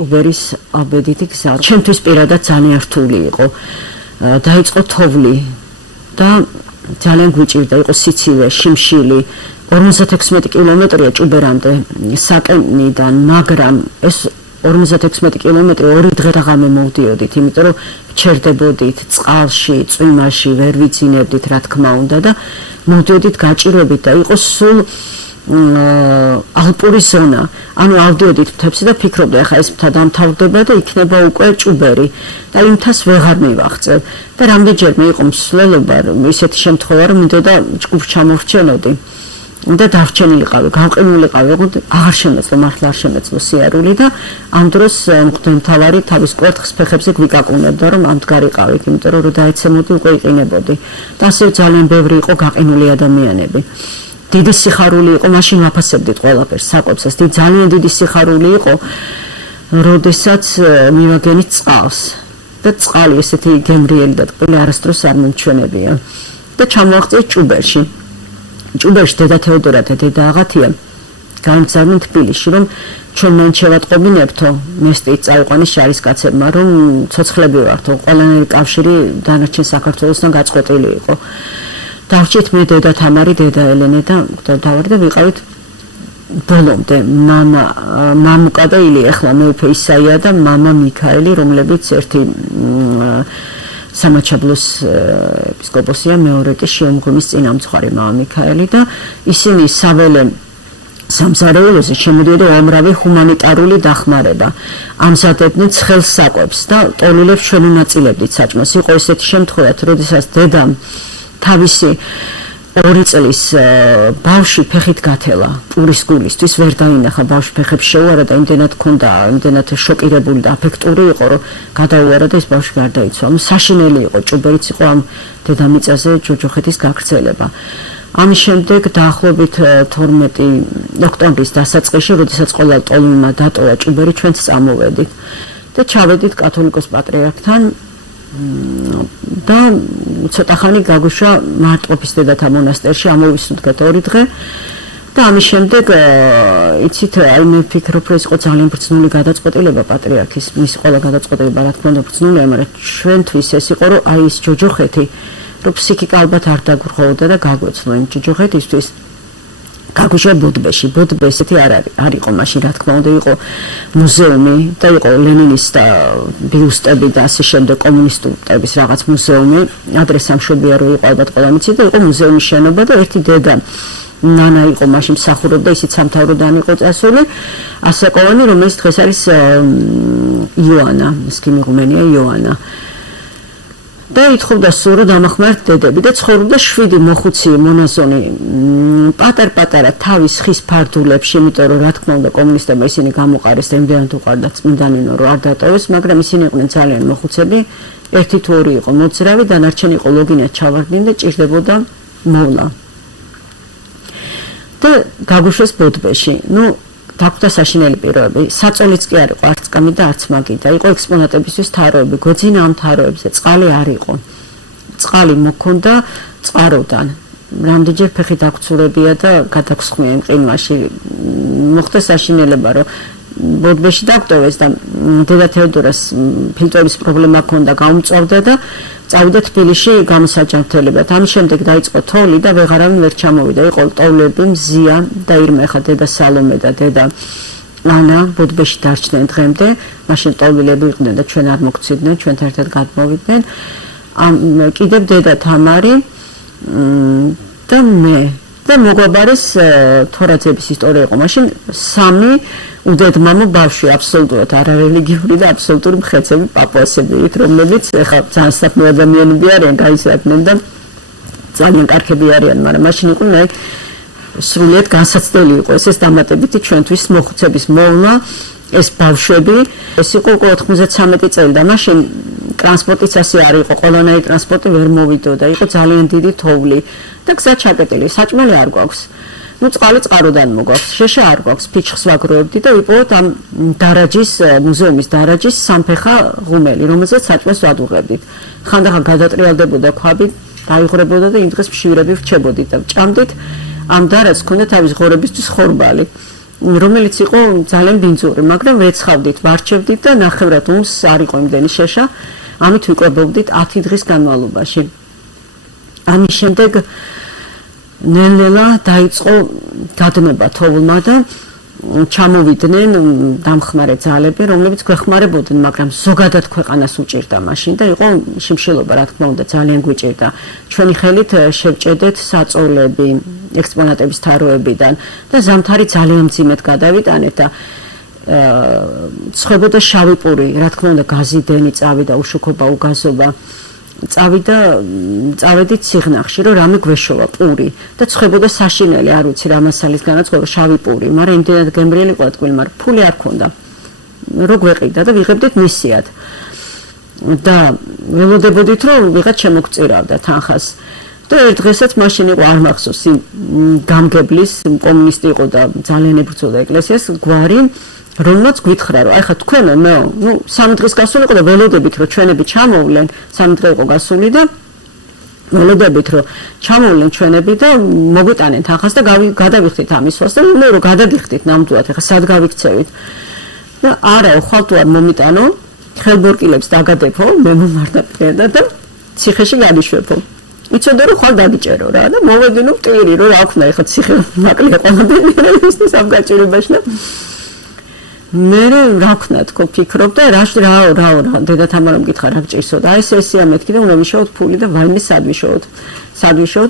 ჭუბერის აბედითი გზა. ჩემთვის პირადად ძალიან რთული იყო. დაიწყო თოვლი და ძალიან გვიჭირდა, იყო სიცივე, შიმშილი. 56 კილომეტრია ჭუბერამდე საკენიდან, მაგრამ ეს 56 კილომეტრი 2 დღე და ღამე მოვდიოდით, იმიტომ რომ ჩერდებოდით წყალში, წვიმაში, ვერ ვიცინებდით რა თქმა უნდა და მოვდიოდით გაჭირვებით და იყო სულ ალპური ზონა. ანუ ავდიოდით მთებში და ფიქრობდი, ახლა ეს მთა დამთავრდება და იქნება უკვე ჭუბერი და იმ მთას ვეღარ მივაღწევ. და რამდენჯერმე იყო მსვლელობა, ისეთი შემთხვევა, რომ მინდოდა ჯგუფს ჩამორჩენოდი. და დავრჩენილიყავი, გავყინულიყავი, აღარ შემეძლო, მართლა არ შემეძლო სიარული და ამ დროს მღვდელმთავარი თავის კვერთხს ფეხებზე გვიკაკუნებდა, რომ ამდგარიყავით, იმიტომ რომ დაეცემოდი უკვე იყინებოდი. და ასე ძალიან ბევრი იყო გაყინული ადამიანები. დიდი სიხარული იყო, მაშინ ვაფასებდით ყველაფერს, საკვებსაც. ძალიან დიდი სიხარული იყო, როდესაც მივაგენით წყალს. და წყალი ესეთი გემრიელი და ტკბილი არასდროს არ მომჩვენებია. და ჩამოვაღწიეთ ჭუბერში. ჭუბერში დედა თეოდორა და დედა აღათია გამგზავრნენ თბილისში, რომ ჩვენ მან შევატყობინებთო მესტით წაიყვანეს შარისკაცებმა, რომ ცოცხლები ვართო, ყველანაირი კავშირი დანარჩენ საქართველოსთან გაწყვეტილი იყო. დავრჩით მე დედა თამარი, დედა ელენე და მღვდელმთავარი და ვიყავით ბოლომდე მამუკა და ილი, ახლა მეუფე ისაია და მამა მიქაელი, რომლებიც ერთი სამაჩაბლოს ეპისკოპოსია, მეორე კი შემდგომის წინამძღვარი მამა მიქაელი და ისინი საველე სამზარეულოზე შემოდიოდა უამრავი ჰუმანიტარული დახმარება. ამზადებდნენ ცხელ საკვებს და ტოლილებს ჩვენ უნაწილებდით საჭმელს. იყო ესეთი შემთხვევა, როდესაც დედამ თავისი 2 წლის ბავშვი ფეხით გათელა პურის გულისთვის, ვერ დაინახა, ბავშვი ფეხებს შეუარა და იმდენად ქონდა, იმდენად შოკირებული და აფექტური იყო, რომ გადაუარა და ეს ბავშვი გარდაიცვალა. საშინელი იყო, ჭუბერიც იყო ამ დედამიწაზე ჯოჯოხეთის გაგრძელება. ამის შემდეგ დაახლოებით 12 ოქტომბრის დასაწყისში, როდესაც ყველა ტოლმილმა დატოვა ჭუბერი, ჩვენც წამოვედით და ჩავედით კათოლიკოს პატრიარქთან და ცოტა ხანი გაგუშვა მარტყოფის დედათა მონასტერში, ამოვისუნთქეთ 2 დღე და ამის შემდეგ იცით, აი მე ვფიქრობ, რომ ეს იყო ძალიან ბრძნული გადაწყვეტილება პატრიარქის, მის ყველა გადაწყვეტილება რა თქმა უნდა ბრძნულია, მაგრამ ჩვენთვის ეს იყო, რომ აი ეს ჯოჯოხეთი, რომ ფსიქიკა ალბათ არ დაგვრხოვდა და გაგვეცნო იმ ჯოჯოხეთისთვის. გაგუშვა ბოდბეში, ბოდბე ესეთი არ იყო მაშინ, რა თქმა უნდა, იყო მუზეუმი და იყო ლენინის და ბიუსტები და ასე შემდეგ კომუნისტების რაღაც მუზეუმი, ადრე სამშობია რო იყო, ალბათ ყველა მიცით და იყო მუზეუმის შენობა და ერთი დედა ნანა იყო მაშინ მსახურობდა, ისიც სამთავროდან იყო წასული, ასაკოვანი, რომელიც დღეს არის იოანა, ის კი მიღუმენია იოანა. და ითხოვდა სულ რომ დამახმართ დედები და ცხოვრობდა 7 მოხუცი მონაზონი პატარ-პატარა თავის ხის ფარდულებში, იმიტომ რომ რა თქმა უნდა კომუნისტებმა ისინი გამოყარეს და იმდენად უყვარდა წმინდანინო რომ არ დატოვეს, მაგრამ ისინი იყვნენ ძალიან მოხუცები, 1 თუ 2 იყო მოძრავი, დანარჩენი იყო ლოგინად ჩავარდნენ და ჭირდებოდა მოვლა. და გაგუშვეს ბოდბეში. დაგვდა საშინელი პირობები. საწოლიც კი არ იყო, არც კამი და არც მაგი და იყო ექსპონატებისთვის თაროები, გვეძინა ამ თაროებზე, წყალი არ იყო. წყალი მოქონდა წყაროდან. რამდენჯერ ფეხი დაგცურებია და გადაგსხმია იმ ყინვაში. მოხდა საშინელება, რომ ბოდბეში დაგტოვეს და დედა თეოდორას ფილტვების პრობლემა ჰქონდა, გაუმწვავდა და წავიდა თბილისში გამოსაჯანმრთელებად. ამის შემდეგ დაიწყო თოვლი და ვეღარავინ ვერ ჩამოვიდა. იყო ტოვლები, მზია და ირმეხა დედა სალომე და დედა ანა ბოდბეში დარჩნენ დღემდე. მაშინ ტოვლილები იყვნენ და ჩვენ არ მოგცივდნენ, ჩვენთან ერთად გადმოვიდნენ. კიდევ დედა თამარი და მე და მოგვაბარეს თორაძების ისტორია იყო. მაშინ 3 უდედმამო ბავშვი, აბსოლუტურად არარელიგიური და აბსოლუტური მხეცები პაპუასებივით, რომლებიც ეხლა ძალიან საქმე ადამიანები არიან, გაიზარდნენ და ძალიან კარგები არიან, მაგრამ მაშინ იყვნენ სრულიად განსაცდელი იყო ეს დამატებითი ჩვენთვის მოხუცების მოვლა, ეს ბავშვები, ეს იყო 93 წელი და მაშინ ტრანსპორტიც ასე არ იყო, ყველანაირი ტრანსპორტი ვერ მოვიდოდა, იყო ძალიან დიდი თოვლი და გზა ჩაკეტილი, საჭმელი არ გვაქვს. წყალი წყაროდან მოგვაქვს, შეშა არ გვაქვს, ფიჩხს ვაგროვებდი და ვიპოვოთ ამ დარაჯის, მუზეუმის დარაჯის სამფეხა ღუმელი, რომელზეც საჭმელს ვადუღებდით. ხანდახან გადატრიალდებოდა ქვაბი, დაიღრებოდა და იმ დღეს მშივრები ვრჩებოდით და ჭამდით ამ დარაჯს, ჰქონდა თავის ღორებისთვის ხორბალი. რომელიც იყო ძალიან ბინძური, მაგრამ ვეცხავდით, ვარჩევდით და ნახევრად ომს არ იყო იმდენი შეშა, ამით ვიკვებობდით 10 დღის განმავლობაში. ამის შემდეგ ნელ-ნელა დაიწყო გადნება თოვლმა და ჩამოვიდნენ დამხმარე ძალები, რომლებიც გვეხმარებოდნენ, მაგრამ ზოგადად ქვეყანას უჭირდა მაშინ და იყო შიმშილობა, რა თქმა უნდა, ძალიან გვიჭირდა. ჩვენი ხელით შევჭედეთ საწოლები ექსპონატების თაროებიდან და ზამთარი ძალიან მძიმედ გადავიტანეთ და ცხებოდა შავი პური, რა თქმა უნდა, გაზიდენი წავიდა, უშუქობა, უგაზობა. წავედით სიღნაღში, რომ რამე გვეშოვა პური და ცხებოდა საშინელი, არ ვიცი რა მასალის განაცხადა, შავი პური, მაგრამ იმდენად გემრიელი ყოლა თქმელი, მაგრამ ფული არ ქონდა. რო გვეყიდა და ვიღებდით მისიად. და ველოდებოდით, რომ ვიღაც შემოგწირავდა თანხას. და ერთ დღესაც მაშინ იყო არ მახსოვს იმ გამგებლის კომუნისტი იყო და ძალიან ებრძოდა ეკლესიას გვარი რომელმაც გვითხრა რომ აი ხა თქვენო ნუ 3 დღის გასული იყო და ველოდებით რომ ჩვენები ჩამოვლენ 3 დღე იყო გასული და ველოდებით რომ ჩამოვლენ ჩვენები და მოგვიტანენ თანხას და გადავიხდით ამისვას და ნუ რომ გადაგიხდით ნამდვილად ხა სად გავიქცევით და არა ხვალ თუ არ მომიტანო ხელბორკილებს დაგადებო მე მომარდა პირდა და ციხეში გადიშვებო იცოდე რომ ხვალ დაგიჭერო რა და მოვედინო მტირი რომ რა აქვს ხა ციხე მაკლია ყოლაბინერე ის ამ გაჭირებაში და მე რა ვქნა თქო ფიქრობდა რა დედა თამარა მკითხა რა გჭირსო და აი სესია მეთქი და უნდა ვიშოვოთ ფული და ვაიმე სად ვიშოვოთ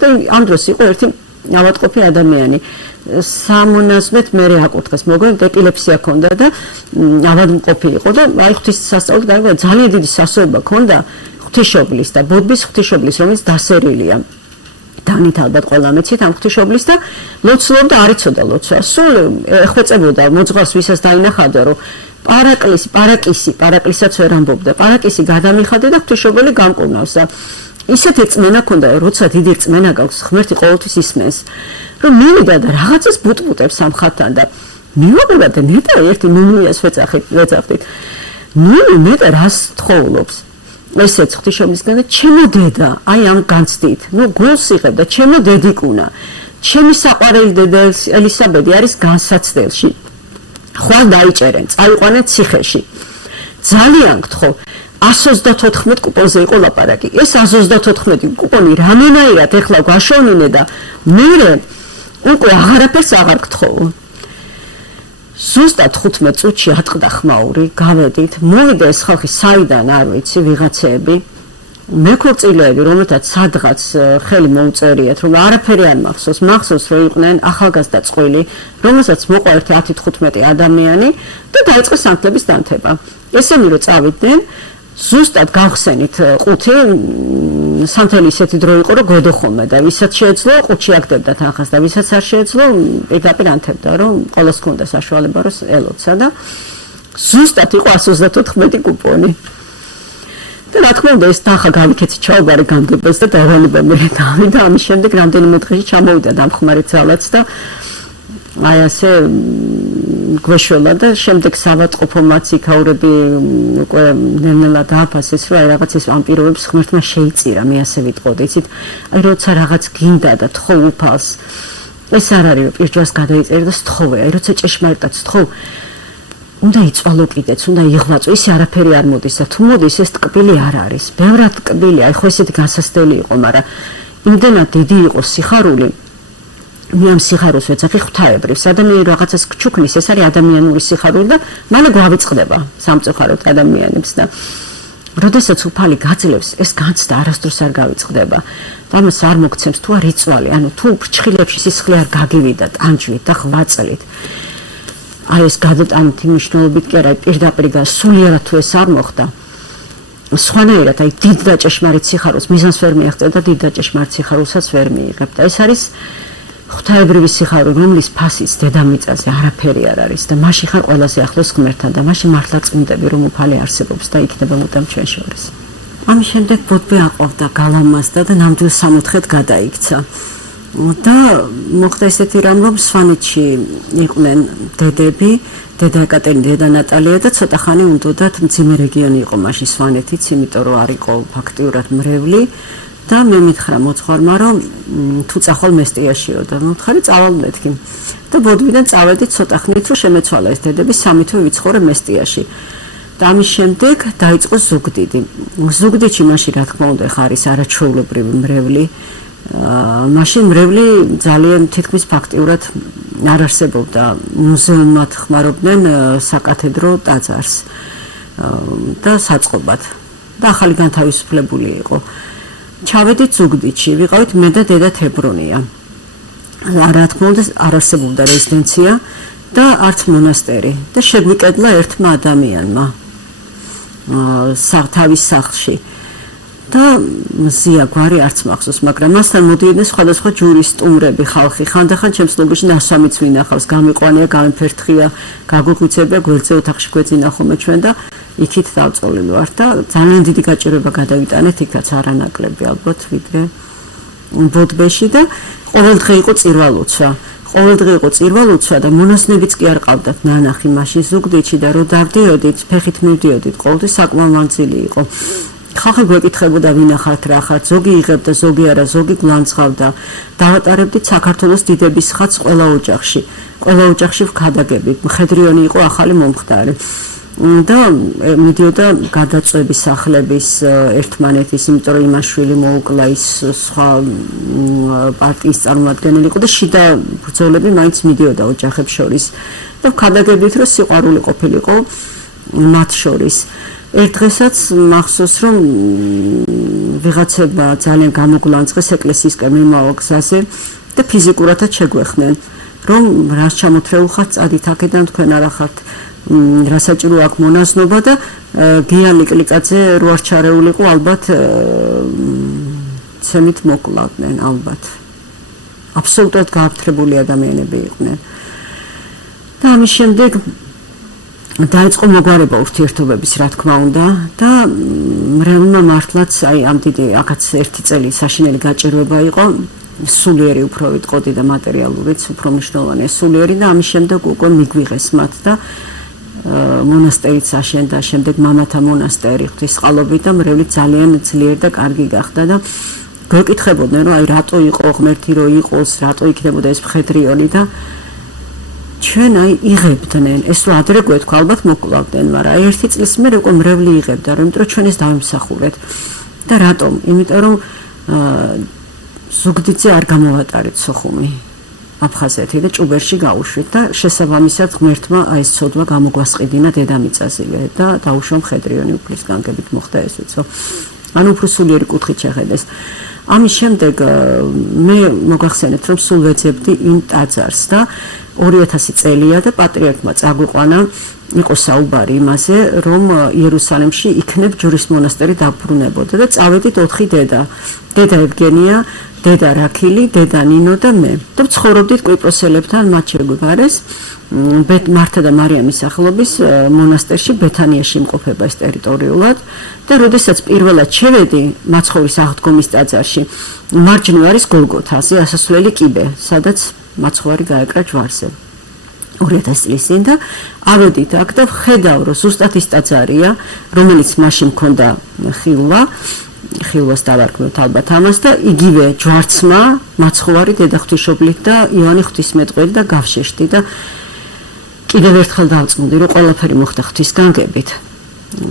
და ამ დროს იყო ერთი ავადმყოფი ადამიანი 70 მერე აკურთხეს მოგონ ეპილეფსია ჰქონდა და ავადმყოფი იყო და აი ღვთისმსასწაულით გაიგო ძალიან დიდი სასწაულება ჰქონდა ღვთისმშობლის და ბოდბის ღვთისმშობლის რომელიც დასერილია დანით ალბათ ყველა მეცით ამ ღვთისმშობლის და ლოცულობდა არ იცოდა ლოცვა სულ ეხვეწებოდა მოძღვარს ვისაც დაინახავდა რომ პარაკლისაც ვერ ამბობდა პარაკლისი გადამიხადე და ღვთისმშობელი გამკურნავს და ისეთი წმენა ქონდა როცა დიდი წმენა გაქვს ღმერთი ყოველთვის ისმენს რომ მივიდა და რაღაცას ბუტბუტებს ამ ხატთან და მივაბება და ნეტა ერთი ნუნიას ვეძახდით ნუნი ნეტა რას თხოვლობს ესეც ღვთისმშობლისგან და ჩემო დედა აი ამ განცდით ნუ გულს იღებდა ჩემო დედიკუნა ჩემი საყვარელი დედა ელისაბედი არის განსაცდელში ხვალ დაიჭერენ წაიყვანენ ციხეში ძალიან გთხოვ 134 კუპონზე იყო ლაპარაკი ეს 134 კუპონი რამენაირად ეხლა გვაშოვნინე და მე უკვე აღარაფერს აღარ გთხოვ ზუსტად 15 წუთში ატყდა ხმაური, გავედით, მოვიდა ეს ხალხი საიდან არ ვიცი, ვიღაცეები, მეკორწილეები, რომელთაც სადღაც ხელი მოუწერიათ, რომ არაფერი არ მახსოვს, რომ იყვნენ ახალგაზრდა წყვილი, რომელსაც მოყვა ერთი 10-15 ადამიანი და დაიწყეს სანქტების დანთება. ესენი რომ წავიდნენ, ზუსტად გავხსენით ყუთი სანთელი ისეთი დრო იყო რომ გვედოხომა და ვისაც შეეძლო ყუთში აგდებდა თანხას და ვისაც არ შეეძლო პირდაპირ ანთებდა რომ ყოველს ჰქონდა საშუალება რომ ელოცა და ზუსტად იყო 134 კუპონი და რა თქმა უნდა ეს თანხა გავიქეცი ჩაუბარე გამგებელს და დავალება მე და ამის შემდეგ რამდენიმე დღეში ჩამოვიდა დამხმარე ძალაც და აი ასე გვეშველა და შემდეგ სავატყოფო მაციქაურები უკვე ნელ-ნელა დააფასეს რომ აი რაღაც ეს ამ პირობებს ღმერთმა შეიწირა მე ასე ვიტყოდი იცით აი როცა რაღაც გინდა და თხოვ უფალს ეს არ არის რომ პირჯვარს გადაიწერე და სთხოვე აი როცა ჭეშმარიტად სთხოვ უნდა იწვალო კიდეც უნდა იღვაწო ისე არაფერი არ მოდის და თუ მოდის ეს ტკბილი არ არის ბევრად ტკბილი აი ხო ესეთი განსასწრელი იყო მაგრამ იმდენად დიდი იყო სიხარული მე ამ სიხარულს ვეცახი ღვთაებრივ ადამიანი რაღაცას გჩუქნის ეს არის ადამიანური სიხარული და მალე გვავიწყდება სამწუხაროდ ადამიანებს და როდესაც უფალი გაძლევს ეს განცდა არასდროს არ გავიწყდება და ამას არ მოგცემს თუ არ იწვალი ანუ თუ ფრჩხილებში სისხლი არ გაგივიდა ტანჯვით და ღვაწლით აი ეს გადატანით იმ მნიშვნელობით კი არა პირდაპირ სულიერად თუ ეს არ მოხდა სხვანაირად აი დიდ და ჭეშმარიტ სიხარულს მიზანს ვერ მიაღწევ და დიდ და ჭეშმარიტ სიხარულსაც ვერ მიიღებ და ეს არის ღვთაებრივი სიხარული, რომლის ფასიც დედამიწაზე არაფერი არ არის და მაშინ ხარ ყველაზე ახლოს ღმერთთან და მაშინ მართლა წმინდები რომ უფალი არსებობს და იქნება მუდამ ჩვენ შორის. ამის შემდეგ ბოდბე აყვავდა გალამასდა და ნამდვილ 60-ად გადაიქცა. და მოხდა ესეთი რამ რომ სვანეთში იყვნენ დედები, დედა ეკატერინა, დედა ნატალია და ცოტა ხანი უნდათ მძიმე რეგიონი იყო მაშინ სვანეთიც, იმიტომ რომ არ იყო ფაქტიურად მრევლი და მე მითხრა მოძღვარმა რომ თუ წახვალ მესტიაშიო და მომთხარი წავალ მეთქი და ბოდვიდან წავედი ცოტა ხნით რომ შემეცვალა ეს დედები სამით ვიცხოვრე მესტიაში და ამის შემდეგ დაიწყო ზუგდიდი ზუგდიდში მაშინ რა თქმა უნდა ხარ ის არაჩვეულებრივი მრევლი მაშინ მრევლი ძალიან თითქმის ფაქტიურად არ არსებობდა მუზეუმად ხმარობდნენ საკათედრო ტაძარს და საწყობად და ახალი განთავისუფლებული იყო ჩავედით ზუგდიდში ვიყავით მე და დედა თებრონია რა თქმა უნდა არ არსებობდა რეზიდენცია და არც მონასტერი და შეგვიკედლა ერთმა ადამიანმა თავის სახლში და მზია გვარი არც მახსოვს მაგრამ მასთან მოდიოდნენ სხვადასხვა ჯურის სტუმრები ხალხი ხანდახან ჩემს ლოგოში ნასვამიც ვინახავს გამიყვანია გამიფერთხია გაგუღვიცებია გვერდზე ოთახში გვეძინა ხოლმე ჩვენ და იქით დავწოლილ ვარ და ძალიან დიდი გაჭირვება გადავიტანეთ იქაც არანაკლები ალბათ ვიდრე ბოდბეში და ყოველ დღე იყო წირვალოცვა ყოველ დღე იყო წირვალოცვა და მონაზვნებიც კი არ ყავდათ ნანახი მაშინ ზუგდიდში და რო დავდიოდით ფეხით მივდიოდით ყოველთვის საკმაოდ მანძილი იყო ხალხი გვეკითხებოდა ვინახართ რა ხართ ზოგი იღებდა ზოგი არა ზოგი გლანძღავდა დავატარებდით საქართველოს დიდების ხატს ყველა ოჯახში ვქადაგებით მხედრიონი იყო ახალი მომხდარი და მიდიოდა გადაწვების სახლების ერთმანეთის იმიტომ რომ იმაშვილი მოუკლა ის სხვა პარტიის წარმომადგენელი იყო და შიდა ბრძოლები მაინც მიდიოდა ოჯახებს შორის და ვქადაგებით რომ სიყვარული ყოფილიყო მათ შორის ერთ დღესაც მახსოვს რომ ვიღაცებმა ძალიან გამოგვლანძღეს ეკლესიისკენ მიმავალ გზაზე და ფიზიკურადაც შეგვეხნენ რომ რას ჩამოთრეულ ხართ წადით აქედან თქვენ არა ხართ რა საჭირო აქვს მონაზნობა და გია ლიკლიკაძე რო არ ჩარეულიყო ალბათ ცემით მოკლავდნენ ალბათ აბსოლუტურად გააფთრებული ადამიანები იყვნენ და ამის შემდეგ დაიწყო მოგვარება ურთიერთობების რა თქმა უნდა და მრევლმა მართლაც აი ამ დიდი აქაც ერთი წელი საშინელი გაჭირვება იყო სულიერი უფრო ვიტყოდი და მატერიალურიც უფრო მნიშვნელოვანია სულიერი და ამის შემდეგ უკვე მიგვიღეს მათ და მონასტერიც აშენდა შემდეგ მამათა მონასტერი ღვთისყალობით და მრევლი ძალიან ძლიერ და კარგი გახდა და გვეკითხებოდნენ რომ აი რატო იყო ღმერთი რო იყოს რატო იქნებოდა ეს მხედრიონი და ჩვენ აი იღებდნენ ეს რა ადრე გვეთქვა ალბათ მოკლავდნენ მაგრამ აი ერთი წლის მერე უკვე მრევლი იღებდა რომ იმიტომ რომ ჩვენ ეს დავიმსახურეთ და რატომ იმიტომ რომ ზუგდიდზე არ გამოვატარეთ სოხუმი აფხაზეთი და ჭუბერში გაუშვით და შესაბამისად ღმერთმა აი ეს ცოდვა გამოგვასყიდინა დედამიწაზე და დაუშვა მხედრიონი უფლის განგებით მოხდა ეს ვიცო ანუ უფრო სულიერი კუთხით შეხედეს ამის შემდეგ მე მოგახსენეთ რომ სულ ვეძებდი იმ ტაძარს და 2000 წელია და პატრიარქმა წაგვიყვანა იყო საუბარი იმაზე რომ იერუსალიმში იქნებ ჯვრის მონასტერი დაბრუნებოდა და წავედით 4 დედა ევგენია დედა რაქილი, დედა ნინო და მე. და ცხოვრობდით კვიპროსელებთან მათ შეგვიგარეს მართა და მარიამის სახელობის მონასტერში ბეთანიაში იმყოფება ეს ტერიტორიულად და როდესაც პირველად შევედი მაცხოვრის აღდგომის ტაძარში მარჯვნივ არის გოლგოთაზე ასასვლელი კიბე, სადაც მაცხოვარი გაეკრა ჯვარზე. 2000 წლის წინ და ავედით აქ და ვხედავ რომ ზუსტად ის ტაძარია, რომელიც მაშინ მქონდა ხილვას დავარქმევთ ალბათ ამას და იგივე ჯვარცმა მაცხოვარი დედა ღვთისმშობლით და იოანე ღვთისმეტყველი და გავშეშდი და კიდევ ერთხელ დავწმუნდი რომ ყველაფერი მოხდა ღვთის განგებით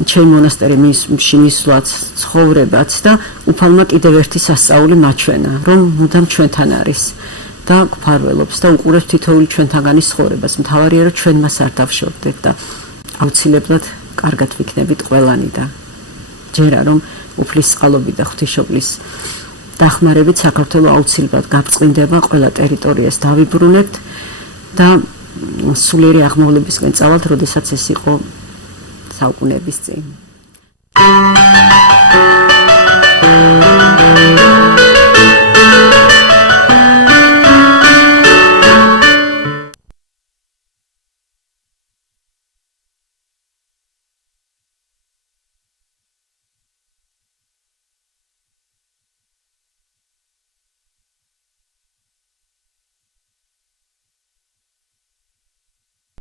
ჩემი მონასტერში მისვლაც ცხოვრებაც და უფალმა კიდევ ერთი სასწაული მაჩვენა რომ მუდამ ჩვენთან არის და გვფარველობს და უყურებს თითოეული ჩვენთაგანის ცხოვრებას მთავარია რომ ჩვენ მას არ დავშორდეთ და აუცილებლად კარგად ვიქნებით ყველანი და ჯერა რომ უფლის წყალობით და ღვთისმშობლის დახმარებით საქართველოს აუცილებლად გაბწყინდება ყველა ტერიტორიას დავიბრუნებთ და სულიერი აღმოვლებისკენ წავალთ, როდესაც ეს იყო საუკუნეების წინ.